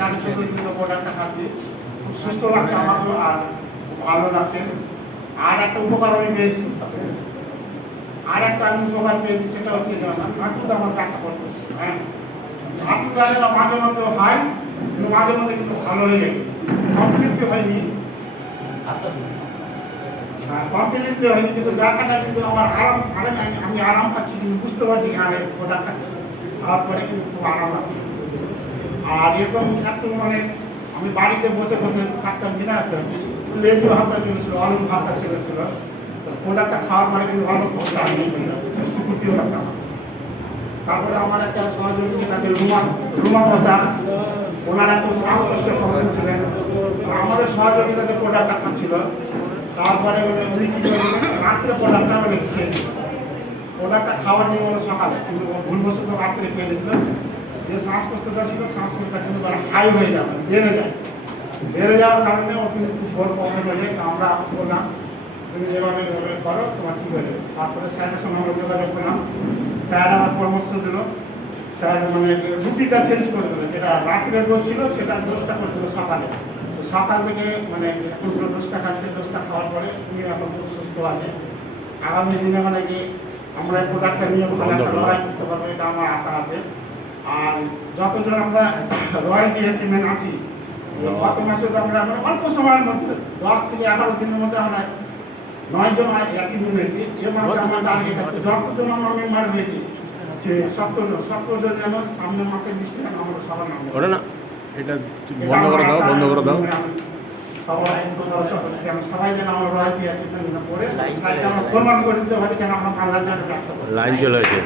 13-14 প্রোডাক্টটা খাচ্ছি, খুব সুস্থ লাগছে আমাকেও আর ভালো লাগছে। আর একটা উপকার আমি পেয়েছি, সেটা হচ্ছে যে হাঁটুটা আমার ব্যথা করতেছে। হ্যাঁ, হাঁটু ব্যথাটা মাঝে মধ্যে হয়, কিন্তু মাঝে মধ্যে কিন্তু ভালো হয়ে যায়, কমপ্লিটলি হয়নি, কমপ্লিটলি হয়নি, কিন্তু ব্যথাটা কিন্তু আমার আমি আরাম পাচ্ছি, কিন্তু বুঝতে পারছি আর প্রোডাক্টটা খাওয়ার পরে কিন্তু খুব আরাম আছে। আর এরকম একটু মানে আমি বাড়িতে বসে বসে থাকতাম কিনা, লেজু ভাবটা চলেছিল, অলস ভাবটা চলেছিল, তো প্রোডাক্টটা খাওয়ার পরে কিন্তু অলস ভাবটা আমি ফুটিও লাগছে আমার। তারপরে আমার একটা সহযোগী তাকে রুমা বসা, ওনার একটু শ্বাসকষ্টের প্রবলেম ছিলেন, আমাদের সহযোগিতাতে প্রোডাক্টটা খাচ্ছিল। তারপরে উনি কি করলেন, রাত্রে প্রোডাক্টটা মানে খেয়েছিল, প্রোডাক্টটা খাওয়ার নিয়ে হলো সকালে, কিন্তু ভুলবশত রাত্রে খেয়ে গেছিল। যে শ্বাসকষ্টটা ছিল, শ্বাসকষ্টটা কিন্তু হাই হয়ে যাবে, বেড়ে যাওয়ার কারণে ও কিন্তু খুব বড় প্রবলেম হয়ে যায়। আমরা বললাম তুমি এভাবে করো, তোমার ঠিক হয়ে যাবে। তারপরে স্যারের সঙ্গে আমরা যোগাযোগ করলাম, স্যার আমার পরামর্শ দিল, স্যার মানে রুটিনটা চেঞ্জ করে দিল, যেটা রাত্রের ডোজ ছিল সেটা ডোজটা করে দিল সকালে। তো সকাল থেকে মানে এখন ডোজটা খাচ্ছে, ডোজটা খাওয়ার পরে তুমি এখন খুব সুস্থ আছে। আগামী দিনে মানে কি আমরা এই প্রোডাক্টটা নিয়ে ভালো একটা লড়াই করতে পারবো, এটা আমার আশা আছে। আর যতজন আমরা রয়্যালটি অ্যাচিভমেন্ট আছি, গত মাসে তো আমরা মানে অল্প সময়ের মধ্যে 10 থেকে 11 দিনের মধ্যে আমরা 9 জন অ্যাচিভমেন্ট হয়েছি। এ মাসে আমার টার্গেট আছে যতজন আমরা মেম্বার হয়েছি 70 জন যেন সামনের মাসের লিস্টে আমাদের সবার নাম ওটা না, এটা বন্ধ করে দাও, বন্ধ করে দাও। সবাই যেন আমার রয়্যালটি অ্যাচিভমেন্ট করে সাইডে আমরা প্রমাণ করে দিতে পারি যেন আমরা বাংলার জন্য ব্যবসা করি। লাইন চলে আছে।